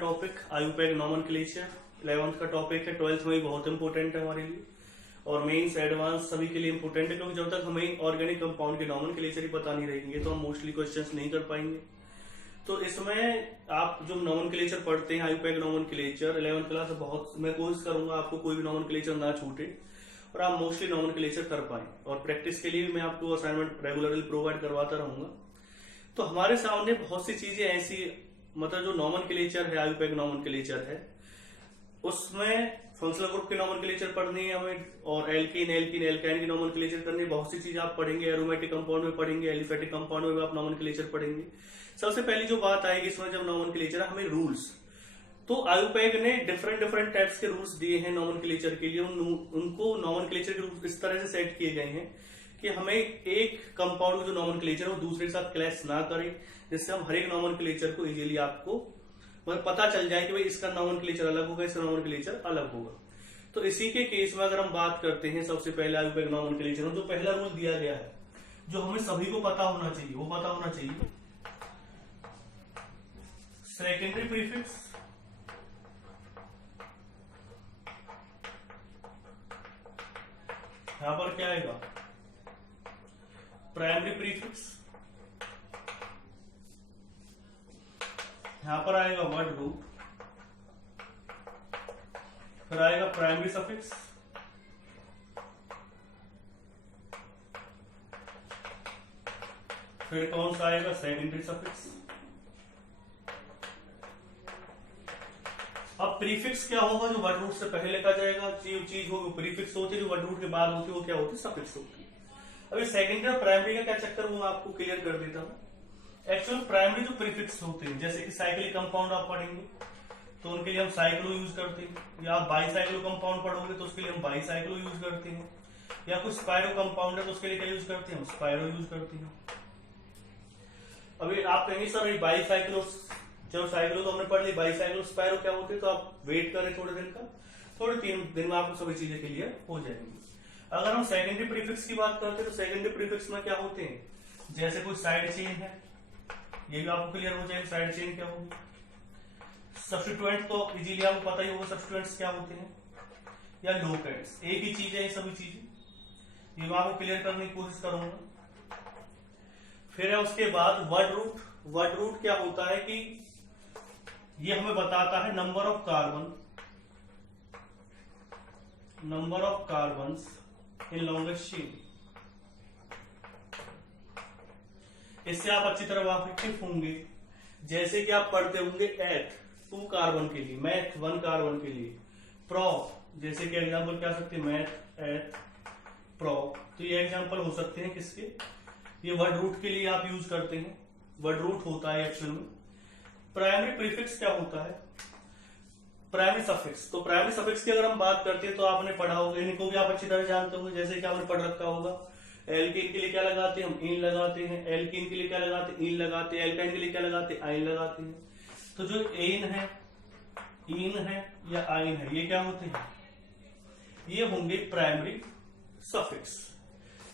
Topic IUPAC nomenclature 11th का topic है। 12th में भी बहुत इंपॉर्टेंट है हमारे लिए और मेंस एडवांस सभी के लिए इंपॉर्टेंट है, क्योंकि जब तक हमें ऑर्गेनिक कंपाउंड के नॉमेनक्लेचर ही पता नहीं रहेंगे तो हम मोस्टली क्वेश्चंस नहीं कर पाएंगे। तो इसमें आप जो नॉमेनक्लेचर पढ़ते हैं आयुपैक नॉमेनक्लेचर 11th क्लास बहुत मैं कोशिश करूंगा आपको कोई भी नॉमेनक्लेचर ना छूटे और आप मोस्टली नॉमेनक्लेचर कर पाए, और प्रैक्टिस के लिए भी मैं आपको असाइनमेंट रेगुलरली प्रोवाइड करवाता रहूंगा। तो हमारे सामने बहुत सी चीजें ऐसी, मतलब जो नॉमेनक्लेचर है आयुपैक नॉमेनक्लेचर है उसमें फंक्शनल ग्रुप के नॉमेनक्लेचर पढ़नी है हमें, और एल्कीन एल्कीन एल्काइन की नॉमेनक्लेचर करनी है। बहुत सी चीजें आप पढ़ेंगे, एरोमेटिक कंपाउंड में पढ़ेंगे, एलिफेटिक कंपाउंड में भी आप नॉमेनक्लेचर पढ़ेंगे। सबसे पहली जो बात आएगी इसमें जब नॉमेनक्लेचर हमें रूल्स, तो आयुपैक ने डिफरेंट टाइप्स के रूल्स दिए हैं नॉमेनक्लेचर के लिए। उनको नॉमेनक्लेचर के रूल्स इस तरह से सेट किए गए हैं कि हमें एक कंपाउंड जो नॉमेनक्लेचर है वो दूसरे के साथ क्लैश ना करे, जिससे हम हर एक नॉमेनक्लेचर को इजीली आपको मतलब पता चल जाए कि भाई इसका नॉमेनक्लेचर अलग होगा, इसका नॉमेनक्लेचर अलग होगा। तो इसी के केस में अगर हम बात करते हैं सबसे पहले आयुपैक नॉमेनक्लेचर में जो पहला रूल दिया गया है जो हमें सभी को पता होना चाहिए, वो पता होना चाहिए सेकेंडरी प्रीफिक्स यहां पर क्या आएगा, प्राइमरी प्रीफिक्स यहां पर आएगा वर्ड रूट, फिर आएगा प्राइमरी सफिक्स, फिर कौन सा आएगा सेकेंडरी सफिक्स। अब प्रीफिक्स क्या होगा, जो वर्ड रूट से पहले लिखा जाएगा चीज होगी प्रीफिक्स होती है, जो वर्ड रूट के बाद होती है वो क्या होती है, सफिक्स होती है। अभी सेकेंडरी और प्राइमरी का क्या चक्कर वो मैं आपको क्लियर कर देता हूं। एक्चुअल प्राइमरी जो प्रीफिक्स होते हैं, जैसे कि साइक्लिक कंपाउंड आप पढ़ेंगे तो उनके लिए हम साइक्लो यूज करते हैं, या आप बाईसाइक्लो कंपाउंड पढ़ोगे तो उसके लिए हम बाईसाइक्लो यूज करते हैं, या कुछ स्पायरो कंपाउंड है तो उसके लिए क्या यूज करते हैं, हम स्पायरो यूज करते हैं। अभी आप कहेंगे सर बाईसाइक्लो, चलो साइक्लो तो हमने पढ़ ली, बाईसाइक्लो स्पायरो क्या होते हैं, तो आप वेट करें थोड़े दिन का, थोड़े 3 दिन में आपको सभी चीजें क्लियर हो जाएंगी। अगर हम सेकेंडरी प्रीफिक्स की बात करते हैं तो सेकेंडरी प्रीफिक्स में क्या होते हैं, जैसे कोई साइड चेन है, ये भी आपको क्लियर हो जाएगा साइड चेन क्या होगी। सब्स्टिट्यूएंट तो इजीली आपको पता ही होगा सब्स्टिट्यूएंट्स क्या होते हैं, या लोकेंट्स, एक ही चीज है ये सभी चीजें, ये मैं आपको क्लियर करने की कोशिश करूंगा। फिर है उसके बाद वर्ड रूट। वर्ड रूट क्या होता है कि ये हमें बताता है number of carbons in longest chain. इससे आप अच्छी तरह वाकिफ होंगे, जैसे कि आप पढ़ते होंगे एथ 2 कार्बन के लिए, मैथ 1 कार्बन के लिए, प्रोप, जैसे कि एग्जांपल क्या सकते हैं मैथ एथ प्रोप, तो ये एग्जांपल हो सकते हैं किसके, ये वर्ड रूट के लिए आप यूज करते हैं, वर्ड रूट होता है एक्चुअल में। प्राइमरी प्रीफिक्स क्या होता है, प्राइमरी सफिक्स। तो प्राइमरी सफिक्स की अगर हम बात करते हैं तो आपने पढ़ा होगा, इनको भी आप अच्छी तरह जानते होंगे, जैसे कि आपने पढ़ रखा होगा एल्कीन के लिए क्या लगाते हैं, हम इन लगाते हैं, एल्कीन के लिए क्या लगाते हैं, इन लगाते हैं, एल्काइन के लिए क्या लगाते हैं, आइन लगाते हैं। तो जो इन है या आइन है ये क्या होते हैं, ये होंगे प्राइमरी सफिक्स।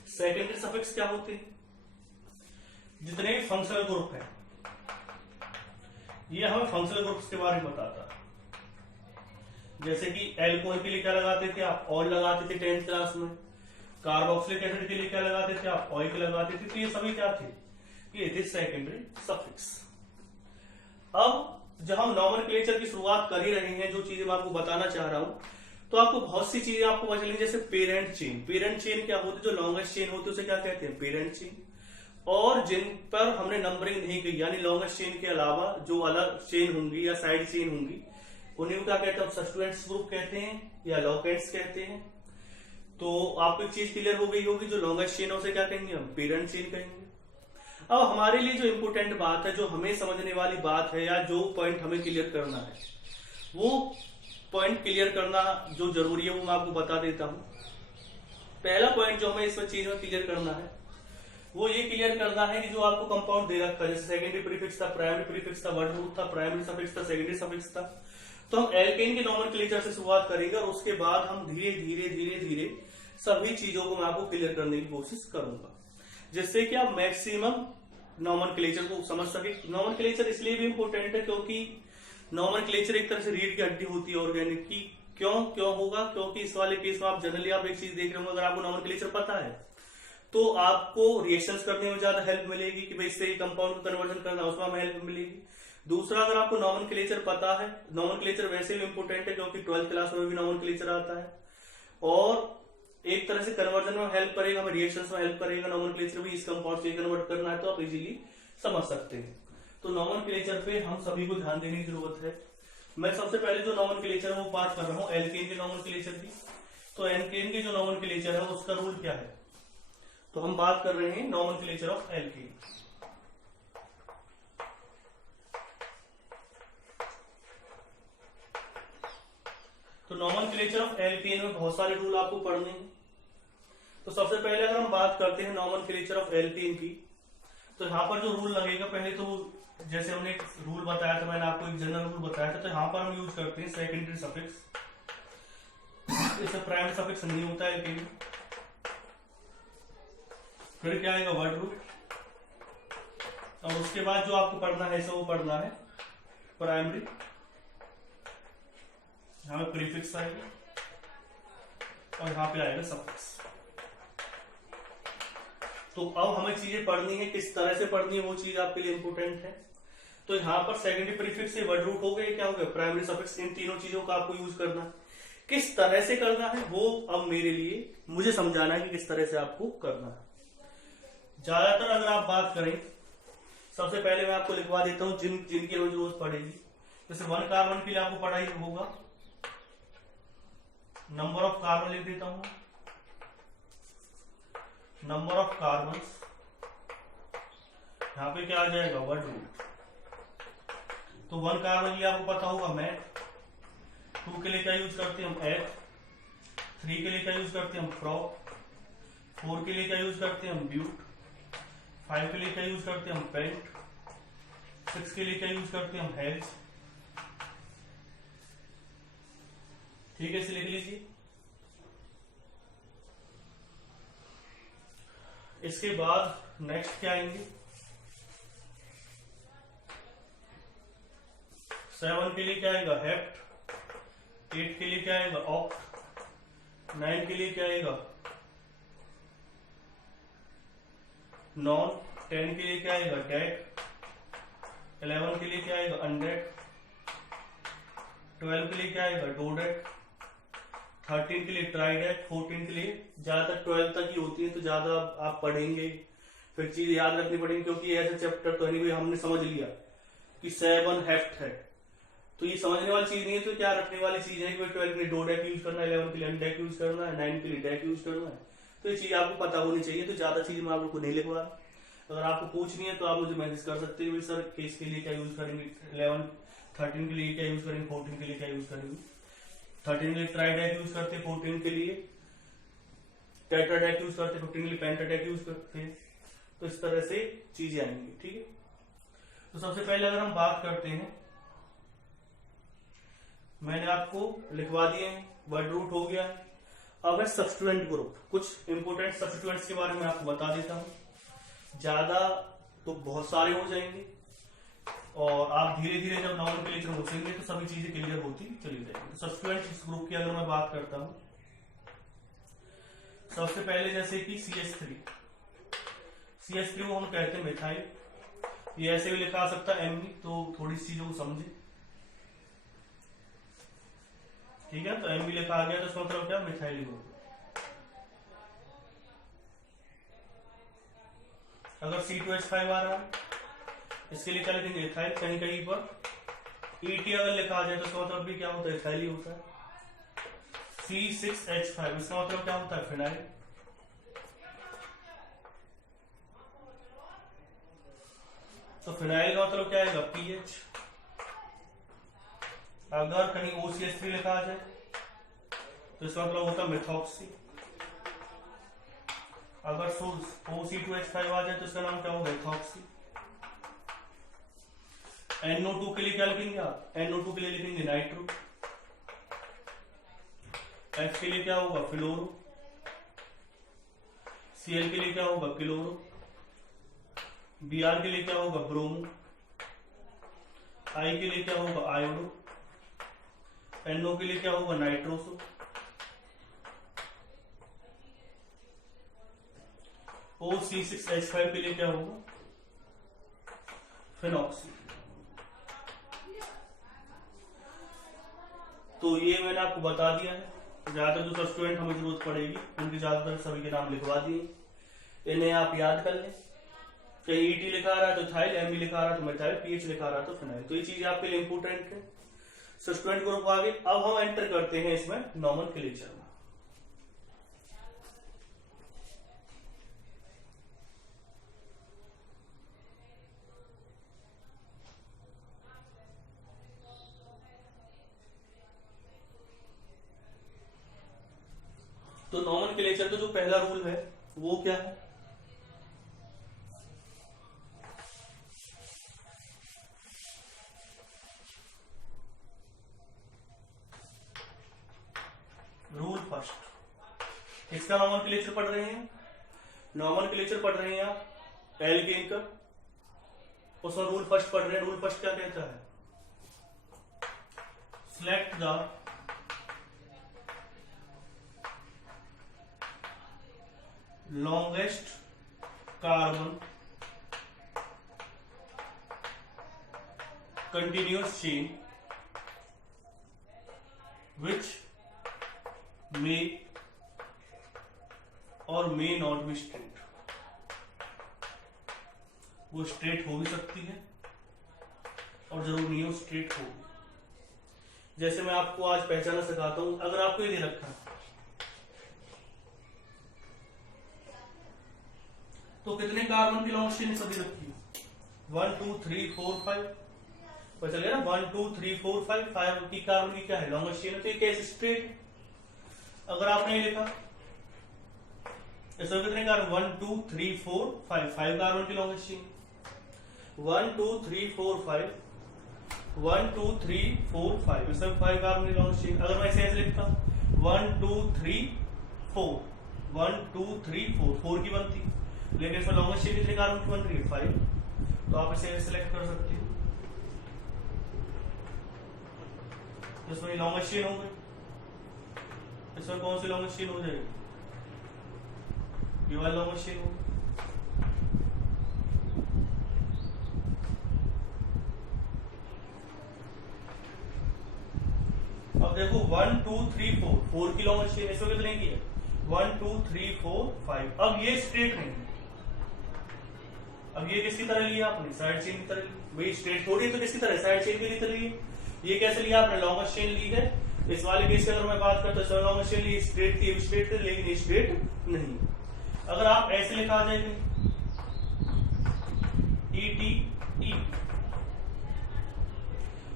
सेकेंडरी सफिक्स क्या होते हैं, जितने भी फंक्शनल ग्रुप है, ये हमें फंक्शनल ग्रुप्स के बारे में बताता है। जैसे कि एल्कोहल के लिए क्या लगाते थे आप, ऑल लगाते थे 10th क्लास में, कार्बोक्सिलिक एसिड के लिए क्या लगाते थे आप, ऑइल लगाते थे, तो ये सभी क्या थे, ये थे सेकेंडरी सफिक्स। अब जब हम नॉमेनक्लेचर की शुरुआत कर ही रहे हैं, जो चीजें मैं आपको बताना चाह रहा हूं, तो आपको बहुत सी चीजें आपको पता चलेंगी, जैसे पेरेंट चेन। पेरेंट चेन क्या होती है, जो लॉन्गेस्ट चेन होती है उसे क्या कहते हैं, पेरेंट चेन। और जिन पर हमने नंबरिंग नहीं की, यानी लॉन्गेस्ट चेन के अलावा जो अलग चेन होंगी या साइड चेन होंगी, उन्हीं को क्या कहते हैं, सब्स्टिट्यूएंट्स ग्रुप कहते हैं या लोकेंट्स कहते हैं। तो आपको एक चीज क्लियर हो गई होगी, जो लॉन्गेस्ट चेन है उसे क्या कहेंगे, हम पेरेंट चेन कहेंगे। अब हमारे लिए जो इंपोर्टेंट बात है, जो हमें समझने वाली बात है, या जो पॉइंट हमें क्लियर करना है, वो पॉइंट क्लियर करना जो जरूरी है वो मैं आपको बता देता हूं। पहला पॉइंट जो हमें इसमें चीज में क्लियर करना है वो ये क्लियर करना है कि जो आपको कंपाउंड दे रखा है, जैसे सेकेंडरी प्रीफिक्स था, प्राइमरी प्रीफिक्स था, वर्ड रूट था, प्राइमरी सफिक्स था, सेकेंडरी सफिक्स था, तो हम एल्केन के नॉमेनक्लेचर से शुरुआत करेंगे और उसके बाद हम धीरे धीरे सभी चीजों को मैं आपको क्लियर करने की कोशिश करूंगा, जिससे कि आप मैक्सिमम नॉमेनक्लेचर को समझ सके। नॉमेनक्लेचर इसलिए भी इंपॉर्टेंट है क्योंकि नॉमेनक्लेचर एक तरह से रीढ़ की हड्डी होती है ऑर्गेनिक की। क्यों होगा? क्योंकि इस वाले केस में आप जनरली आप एक चीज देख रहे हो, अगर आपको नॉमेनक्लेचर पता है तो आपको रिएक्शंस करने में ज्यादा हेल्प मिलेगी कि भाई इससे कंपाउंड को कन्वर्जन करना, उसमें हमें हेल्प मिलेगी। दूसरा, अगर आपको नॉमेनक्लेचर पता है, नॉमेनक्लेचर वैसे भी इंपोर्टेंट है क्योंकि 12th क्लास में भी नॉमेनक्लेचर आता है और एक तरह से कन्वर्जन में हेल्प करेगा, हमें रिएक्शंस में हेल्प करेगा नॉमेनक्लेचर भी। इस कंपाउंड से कन्वर्ट करना है तो आप इजीली समझ सकते हैं। तो नॉमेनक्लेचर पे हम सभी को ध्यान देने की जरूरत है। मैं सबसे पहले जो नॉमेनक्लेचर है वो बात कर रहा हूँ एल्केन के नॉमेनक्लेचर की। तो एल्केन के जो नॉमेनक्लेचर है उसका रूल क्या है? तो हम बात कर रहे हैं नॉमेनक्लेचर ऑफ एल्केन। तो नॉमेनक्लेचर ऑफ एल्केन में बहुत सारे रूल आपको पढ़ने हैं। तो सबसे पहले अगर हम बात करते हैं नॉमेनक्लेचर ऑफ एल्केन की, तो यहाँ पर जो रूल लगेगा, पहले तो जैसे हमने एक रूल बताया था, मैंने आपको एक जनरल रूल बताया था, तो यहाँ पर हम यूज करते हैं सेकेंडरी सफिक्स। इससे प्राइमरी सफिक्स नहीं होता है एल्केन में। फिर क्या आएगा? Word root. और उसके बाद जो आपको पढ़ना है वो पढ़ना है प्राइमरी, यहाँ पे प्रीफिक्स आएगा और यहाँ पे आएगा सफिक्स। तो अब हमें चीजें पढ़नी है, किस तरह से पढ़नी है वो चीज आपके लिए इंपोर्टेंट है। तो यहाँ पर सेकेंडरी प्रीफिक्स से वर्ड रूट हो गए, क्या हो गया? Primary suffix. इन तीनों चीजों का आपको यूज करना है। किस तरह से करना है वो अब मुझे समझाना है कि किस तरह से आपको करना है। ज्यादातर अगर आप बात करें, सबसे पहले मैं आपको लिखवा देता हूं जिनकी रोज रोज पढ़ेगी। जैसे 1 कार्बन के लिए आपको पढ़ाई होगा, नंबर ऑफ कार्बन लिख देता हूं, नंबर ऑफ कार्बन। यहां पे क्या आ जाएगा? Word root. तो 1 कार्बन के लिए आपको पता होगा मैथ, 2 के लिए क्या यूज करते हैं हम? एथ, 3 के लिए क्या यूज करते हैं हम? प्रॉप, 4 के लिए क्या यूज करते हैं हम? ब्यूट, 5 के लिए क्या यूज करते हैं हम? पेंट, 6 के लिए क्या यूज करते हैं हम? हेल्थ। ठीक है, इसे लिख लीजिए। इसके बाद नेक्स्ट क्या आएंगे? 7 के लिए क्या आएगा? हेप्ट, 8 के लिए क्या आएगा? ऑक्ट, 9 के लिए क्या आएगा? नॉन, 10 के लिए क्या आएगा? डेट, 11 के लिए क्या आएगा? अनडेट, 12 के लिए क्या आएगा? डोडेट, 13 के लिए ट्राइडेट, 14 के लिए, ज्यादातर 12 तक ही होती है तो ज्यादा आप पढ़ेंगे, फिर चीज याद रखनी पड़ेगी क्योंकि ऐसा चैप्टर तो नहीं, हमने समझ लिया कि 7 हेफ्ट है तो ये समझने वाली चीज नहीं है। तो क्या रखने वाली चीज है कि 12 के लिए डोडेक यूज करना है, 11 के लिए अनडेक यूज करना है, 9 के लिए डेक यूज करना है। तो ये चीज आपको पता होनी चाहिए। तो ज्यादा चीज मैं आप लोग को नहीं लिखवा रहा। अगर आपको पूछनी है तो आप मुझे मैसेज कर सकते हैं, सर केस के लिए क्या यूज करेंगे, 11 13 के लिए क्या यूज करेंगे, 14 के लिए क्या यूज करेंगे। 13 के लिए ट्राइडेक यूज करते, 14 के लिए टेट्राडेक यूज करते, 15 के लिए पेंटाडेक यूज करते हैं। तो इस तरह से चीजें आएंगी। ठीक है, तो सबसे पहले अगर हम बात करते हैं, मैंने आपको लिखवा दिए हैं, वर्ड रूट हो गया। अब है सब्स्टिट्यूएंट ग्रुप। कुछ इंपोर्टेंट सब्स्टिट्यूएंट्स के बारे में आपको बता देता हूं। ज्यादा तो बहुत सारे हो जाएंगे और आप धीरे धीरे जब नॉमेनक्लेचर घुसेंगे तो सभी चीजें क्लियर होती चली जाएंगी। तो सब्स्टिट्यूएंट्स ग्रुप की अगर मैं बात करता हूं, सबसे पहले जैसे कि CH3 को हम कहते हैं मिथाइल। ये ऐसे भी लिखा सकता है एमनी, तो थोड़ी सी चीजों को समझे। ठीक है, तो एमबी लिखा आ गया तो इसका मतलब क्या? Methyl group. अगर C2H5 आ रहा है, इसके लिए क्या लिखेंगे? इथाइल। कहीं कहीं पर ET अगर लिखा आ जाए तो इसका मतलब भी क्या होता है? इथाइल ही होता है। C6H5 इसका मतलब क्या होता है? फिनाइल। तो फिनाइल का मतलब क्या आएगा? PH। अगर कहीं OCH3 लिखा आ जाए तो इसका मतलब होता है मिथॉक्सी। अगर OC2H5 आ जाए तो इसका नाम क्या होगा? इथॉक्सी। NO2 के लिए क्या लिखेंगे आप? NO2 के लिए लिखेंगे नाइट्रो। F के लिए क्या होगा? फ्लोरो। Cl के लिए क्या होगा? क्लोरो। Br के लिए क्या होगा? ब्रोमो। आई के लिए क्या होगा आयोडो, NO के लिए क्या होगा नाइट्रोसो, OC6H5 के लिए क्या होगा फिनॉक्सी। तो ये मैंने आपको बता दिया है। ज्यादातर जो स्टूडेंट हमें जरूरत पड़ेगी उनके ज्यादातर सभी के नाम लिखवा दिए, इन्हें आप याद कर लें। कहीं ET लिखा रहा है तो थाइल, ME लिखा रहा है तो मिथाइल, PH लिखा रहा है तो फिनाइल। तो ये चीज आपके लिए इंपोर्टेंट है। स्टूडेंट ग्रुप आगे अब हम एंटर करते हैं इसमें नॉमेनक्लेचर में। तो नॉमेनक्लेचर का जो पहला रूल है वो क्या है, रूल फर्स्ट। इसका नॉमेनक्लेचर पढ़ रहे हैं, नॉमेनक्लेचर पढ़ रहे हैं आप एल्केन का, उसमें रूल फर्स्ट पढ़ रहे हैं। रूल फर्स्ट क्या कहता है, select the longest carbon continuous chain which may or may not be straight। वो स्ट्रेट हो भी सकती है और जरूर नहीं हो स्ट्रेट होगी। जैसे मैं आपको आज पहचाना सिखाता हूं, अगर आपको ये दे रखा है तो कितने कार्बन की लॉन्ग चेन सभी रखी है 1 2 3 4 5, पता चल गया ना 1 2 3 4 5 5 की कार्बन की क्या है लॉन्ग चेन है। तो ये कैसे स्ट्रेट। अगर आपने लिखा इसमें कितने कार्बन 1 2 3 4 5 5 कार्बन की लॉन्ग चेन 1 2 3 4 5 1 2 3 4 5 इसमें 5 कार्बन की लॉन्ग चेन। अगर मैं ऐसे लिखता 1 2 3 4 1 2 3 4 4 की बनती, लेकिन इसमें लॉन्गेस्ट चेन कितने कार्बन की बन रही है 5। तो आप इसे सिलेक्ट कर सकते हो, इसमें लॉन्गेस्ट चेन हो गई। इसमें कौन सी लॉन्गेस्ट चेन हो जाएगी, ये वाली लॉन्गेस्ट चेन होगी। अब देखो 1 2 3 4 4 की लॉन्गेस्ट चेन, इसमें कितने की है 1 2 3 4 5। अब ये स्ट्रेट नहीं, अब ये किसकी तरह लिया आपने साइड चेन की तरह। भाई स्ट्रेट थोड़ी तो किसकी तरह साइड चेन की तरह ली। ये कैसे लिया आपने लॉन्गेस्ट चेन ली है। इस वाले केस की अगर मैं बात करता हूं लॉन्गेस्ट चेन ली स्ट्रेट थी, स्ट्रेट थी लेकिन ये स्ट्रेट नहीं। अगर आप ऐसे लिखा जाएगा ETE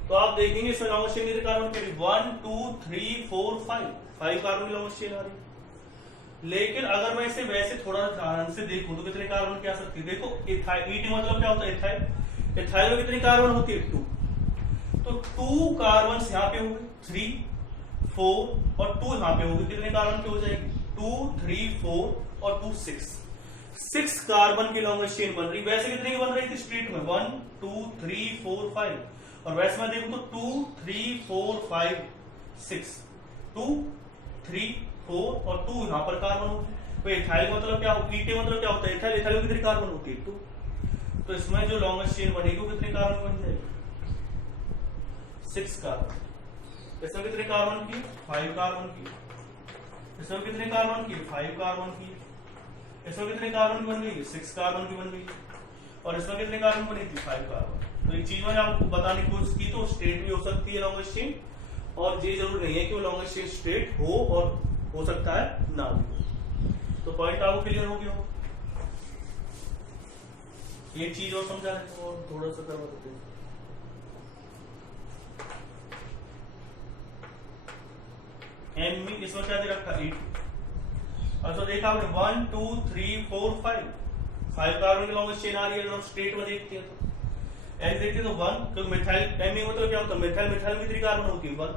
तो आप देखेंगे इसमें लॉन्गेस्ट चेन कितने कार्बन की 1 2 3 4 5 कार्बन की लॉन्गेस्ट चेन आ रही है। लेकिन अगर मैं इसे वैसे थोड़ा ध्यान से देखूं तो कितने कार्बन की आ सकती है। देखो इथाइल, ET मतलब क्या होता है इथाइल, इथाइल में कितनी कार्बन होती है 2। तो 2 कार्बन यहाँ पे होंगे 3 4 और 2 यहाँ पे होंगे, कितने कार्बन की हो जाएगी 2 3 4 और 2 6 कार्बन की लॉन्गेस्ट चेन बन रही। वैसे कितने की बन रही थी स्ट्रेट में 1 2 3 4 5 और वैसे मैं देखूं तो 2 3 4 5 6 2 3 4 और 2 यहाँ पर कार्बन होगी। तो इथाइल मतलब क्या होता है, मतलब क्या होता है इथाइल, इथाइल में कितनी कार्बन होती है 2। तो इसमें जो लॉन्गेस्ट चेन बनेगी वो कितने कार्बन बन जाएगी 6 कार्बन। इसमें कितने कार्बन की 5 कार्बन की, इसमें कितने कार्बन की 5 कार्बन की, इसमें कितने कार्बन की बन गई 6 कार्बन की बन गई और इसमें कितने कार्बन बनी थी 5 कार्बन। तो ये चीज मैंने आपको बताने की कोशिश की। तो स्ट्रेट भी हो सकती है लॉन्गेस्ट चेन और ये जरूर नहीं है कि वो लॉन्गेस्ट चेन स्ट्रेट हो और हो सकता है ना भी। तो पॉइंट आपको क्लियर हो गया हो। एक चीज और समझा है और थोड़ा सा करवा देते हैं। ME इसमें क्या दे रखा 8। अच्छा देखा आपने 1 2 3 4 5 कार्बन की लॉन्गेस्ट चेन आ रही है। अगर हम स्ट्रेट में देखते हैं तो ऐसे देखते तो 1 तो मिथाइल ME मतलब क्या होता है मिथाइल, मिथाइल में कितनी कार्बन होती है 1।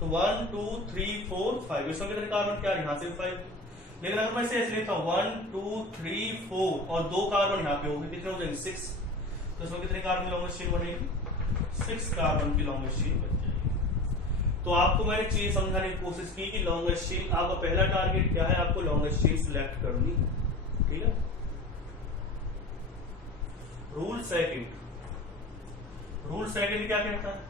तो 1 2 3 4 5 इसमें कितने कार्बन क्या है यहाँ से 5। लेकिन अगर मैं इसे ऐसे लिखता हूँ 1 2 3 4 और 2 कार्बन यहाँ पे होंगे कितने हो जाएंगे 6। तो इसमें कितने कार्बन की लॉन्गेस्ट चेन बनेगी 6 कार्बन की लॉन्गेस्ट चेन बन जाएगी। तो आपको मैंने चीज समझाने की कोशिश की कि लॉन्गेस्ट चेन, आपका पहला टारगेट क्या है, आपको लॉन्गेस्ट चेन सिलेक्ट करनी, ठीक है। रूल सेकंड क्या कहता है,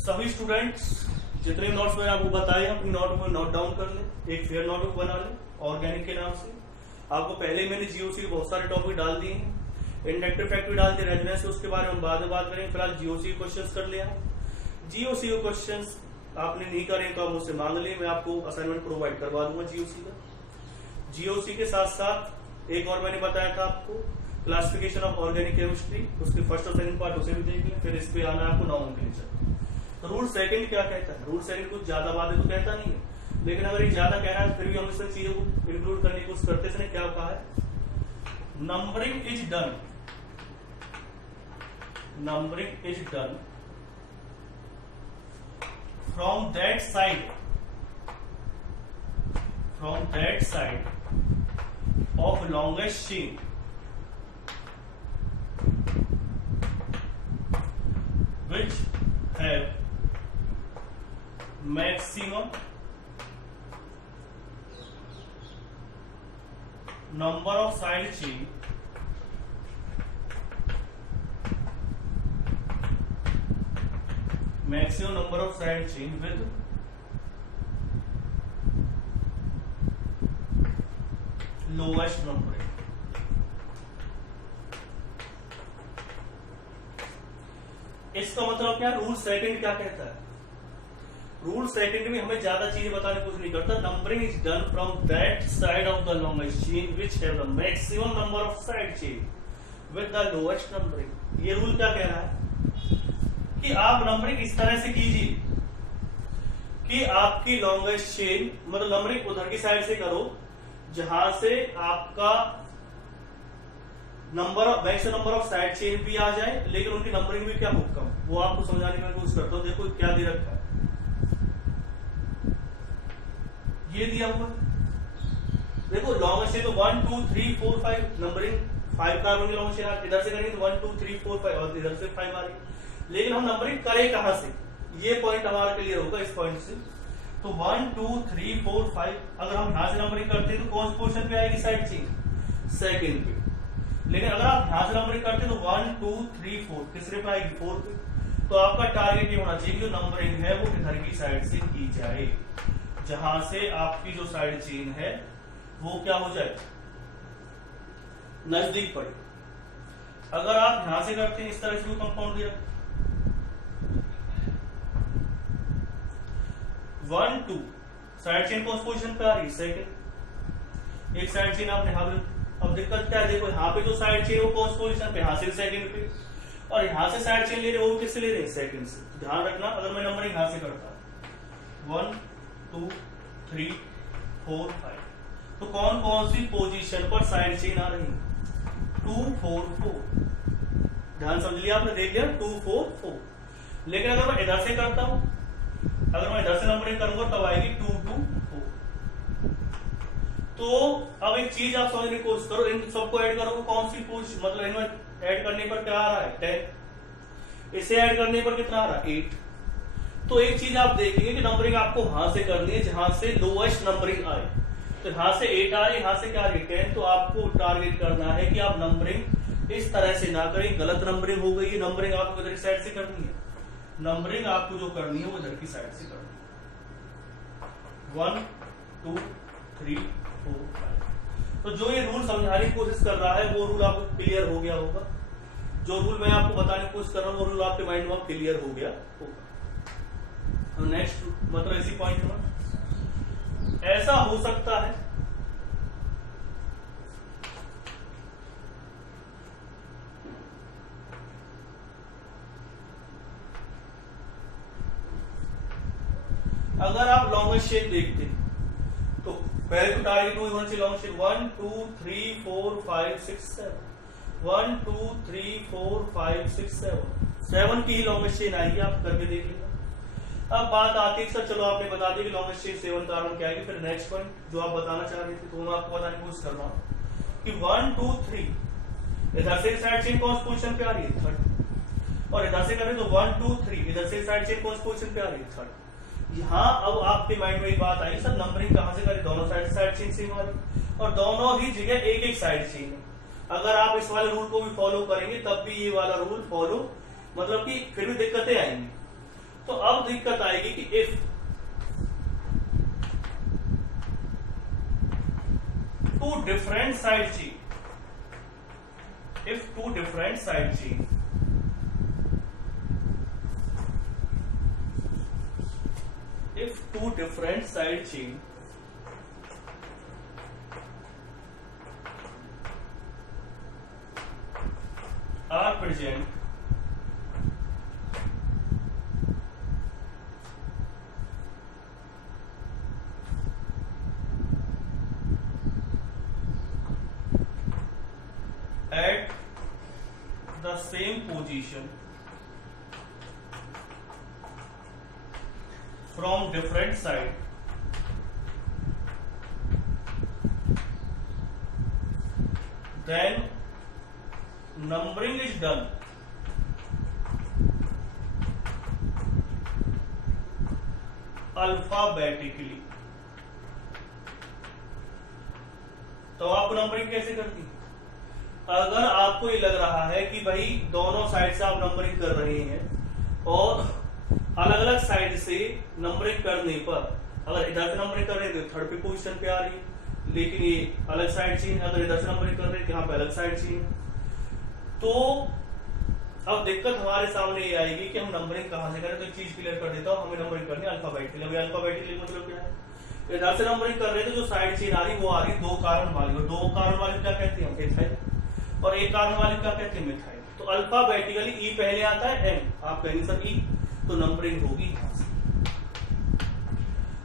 सभी स्टूडेंट्स जितने नोट्स मैंने आपको बताए अपनी नोट को नोट डाउन कर ले, एक फेयर नोटबुक बना ले ऑर्गेनिक के नाम से। आपको पहले मैंने जीओसी के बहुत सारे टॉपिक डाल दिए हैं, इंडक्टिव फैक्टर डाल दिए, रेजोनेंस उसके बारे में हम बाद में बात करेंगे। फिलहाल जीओसी के क्वेश्चंस कर लिया, जीओसी के क्वेश्चंस आपने नहीं करे तो आप मुझसे मांग ले, मैं आपको असाइनमेंट प्रोवाइड करवा दूंगा जीओसी का। जीओसी के साथ साथ एक और मैंने बताया था आपको, क्लासिफिकेशन ऑफ ऑर्गेनिक केमिस्ट्री, उसके फर्स्ट और सेकंड पार्ट उसे भी देख लें, फिर इस पे आना है आपको नॉमेनक्लेचर। तो रूल सेकंड क्या कहता है, रूल सेकंड कुछ ज्यादा बातें तो कहता नहीं है, लेकिन अगर ये ज्यादा कह रहा है फिर भी हम इसमें चीजों को इंक्लूड करने की कोशिश करते हैं। इसने क्या कहा है, numbering is done from that side of longest chain which have maximum number of side chain with lowest numbering. इसका मतलब क्या, रूल सेकंड क्या कहता है, रूल सेकंड में हमें ज्यादा चीजें बताने की कोशिश नहीं करता। Numbering is done from that side of the longest chain which have the maximum number of side chain with the lowest numbering. ये रूल क्या कह रहा है कि आप नंबरिंग इस तरह से कीजिए कि आपकी लॉन्गेस्ट चेन, मतलब नंबरिंग उधर की साइड से करो जहां से आपका maximum number of side chain भी आ जाए, लेकिन उनकी नंबरिंग भी क्या हो कम। वो आपको समझाने की कोशिश करता हूं। देखो क्या दे रखा है, ये दिया हुआ, देखो लॉन्गेस्ट चेन तो 1 2 3 4 5 नंबरिंग 5 कार्बन की लॉन्गेस्ट चेन इधर से करेंगे तो 1 2 3 4 5 और इधर से 5 आ रही, लेकिन हम नंबरिंग करें कहां से, ये पॉइंट हमारा क्लियर होगा इस पॉइंट से। तो 1 2 3 4 5 अगर हम यहां से नंबरिंग करते हैं तो कौन सी पोजीशन पे आएगी साइड चेन, सेकंड पे। लेकिन अगर आप यहां से नंबरिंग करते हैं तो 1 2 3 4 किसरे पे आएगी, 4 पे। तो आपका टारगेट ये होना चाहिए कि जो नंबरिंग है वो इधर की साइड से की जाए, जहां से आपकी जो साइड चेन है वो क्या हो जाए, नजदीक पड़े। अगर आप यहां से करते हैं इस तरह से कंपाउंड दिया 1 2 साइड चेन कौन पोजीशन पे आ रही, सेकंड। एक साइड चेन आपने अब दिक्कत क्या है, देखो यहाँ पे जो साइड चेन वो कौन पोजीशन पे, यहां से सेकंड पे, और यहां से साइड चेन ले रहे वो किससे ले रहे हैं, सेकंड से। ध्यान रखना अगर मैं नंबरिंग यहां से करता 1 2 3 4 5 तो कौन कौन सी पोजीशन पर साइड चेन आ रही है, 2 4 4। ध्यान समझ लिया आपने, देख लिया 2 4 4। लेकिन अगर मैं इधर से करता हूं, अगर मैं इधर से नंबरिंग करूंगा तब आएगी 2 2 4। तो अब एक चीज आप समझने की कोशिश करो, इन सबको ऐड करोगे कौन सी पोजीशन, मतलब इनमें ऐड करने पर क्या आ रहा है 10, इसे ऐड करने पर कितना आ रहा है 8। तो एक चीज आप देखेंगे कि नंबरिंग आपको वहां से करनी है जहां से लोएस्ट नंबरिंग आए। तो यहां से 8 आ रही, यहां से क्या आ रही 10। तो आपको टारगेट करना है कि आप नंबरिंग इस तरह से ना करें, गलत नंबरिंग हो गई। नंबरिंग आपको इधर की साइड से करनी है, नंबरिंग आपको जो करनी है वो इधर की साइड से करनी है, 1 2 3 4 5। तो जो ये रूल समझाने की कोशिश कर रहा है वो रूल आपको क्लियर हो गया होगा। जो रूल मैं आपको बताने की कोशिश कर रहा हूँ वो रूल आपके माइंड में क्लियर हो गया होगा। नेक्स्ट मतलब इसी पॉइंट में ऐसा हो सकता है अगर आप लॉन्गेस्ट चेन देखते हैं तो पहले तो टारगेट होना चाहिए लॉन्गेस्ट चेन 1 2 3 4 5 6 7 1 2 3 4 5 6 7 की ही लॉन्गेस्ट चेन आएगी, आप करके देख लेना। अब बात आती है सर चलो आपने बता दिया कि लॉन्गेस्ट चेन 7 कार्बन क्या आएगी, फिर नेक्स्ट पॉइंट जो आप बताना चाह रहे थे तो मैं आपको बताने की कोशिश कर रहा हूं कि 1 2 3 इधर से साइड चेन कौन सी पोजीशन पे आ रही है, थर्ड। और इधर से करें तो 1 2 3, इधर से साइड चेन कौन सी पोजीशन पे आ रही है, थर्ड। यहाँ अब आपके माइंड में एक बात आई, सर नंबरिंग कहाँ से करें, दोनों साइड साइड चेन सेम आ रही और दोनों ही जगह एक एक साइड चेन है। अगर आप इस वाले रूल को भी फॉलो करेंगे तब भी ये वाला रूल फॉलो, मतलब कि फिर भी दिक्कतें आएंगी। तो अब दिक्कत आएगी कि if two different side chain, if two different side chain if two different side chain are present at the same position from different side, then numbering is done alphabetically। तो आप नंबरिंग कैसे करती हैं? अगर आपको ये लग रहा है कि भाई दोनों साइड से आप नंबरिंग कर रहे हैं और अलग अलग साइड से नंबरिंग करने पर, अगर इधर से नंबरिंग कर रहे हैं तो थर्ड पे पोजीशन पे आ रही है, लेकिन ये अलग साइड चेन है, अगर इधर से नंबरिंग कर रहे हैं तो यहाँ पे अलग साइड चेन है। तो अब दिक्कत हमारे सामने ये आएगी कि हम नंबरिंग कहाँ से करें। तो एक चीज क्लियर कर देता हूँ, हमें नंबरिंग करनी है अल्फाबेटिकली। अभी अल्फाबेटिकली मतलब क्या है, इधर से नंबरिंग कर रहे थे, जो साइड चेन आ रही वो आ रही दो कार्बन वाली, और दो कार्बन वाली क्या कहते हैं, मिथाइल, और एक कार्बन वाली क्या कहते हैं, मिथाइल। तो अल्फाबेटिकली ई पहले आता है, एन आप कहेंगे सर ई, तो नंबरिंग होगी यहां से।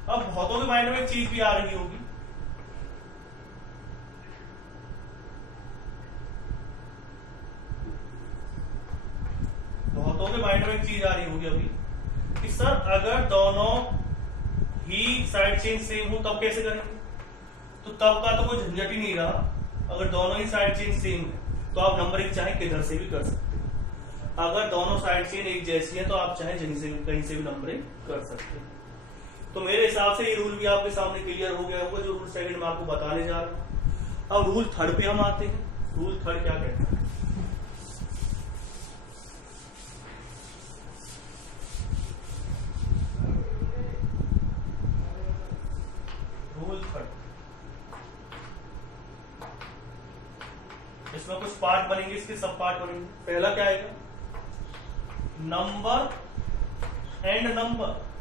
अब बहुतों के माइंड में एक चीज भी आ रही होगी, बहुतों के माइंड में एक चीज आ रही होगी अभी कि सर अगर दोनों ही साइड चेन सेम हो तब कैसे करेंगे। तो तब का तो कोई झंझट ही नहीं रहा। अगर दोनों ही साइड चेन सेम है तो आप नंबरिंग चाहे किधर से भी कर सकते हैं। अगर दोनों साइड चेन एक जैसी है तो आप चाहे कहीं से भी नंबरिंग कर सकते हैं। तो मेरे हिसाब से ये रूल भी आपके सामने क्लियर हो गया होगा, जो रूल सेकंड में आपको बताने जा रहा हूं। अब रूल थर्ड पे हम आते हैं। रूल थर्ड क्या कहता है, रूल थर्ड, इसमें कुछ पार्ट बनेंगे, इसके सब पार्ट बनेंगे। पहला क्या आएगा, नंबर एंड नंबर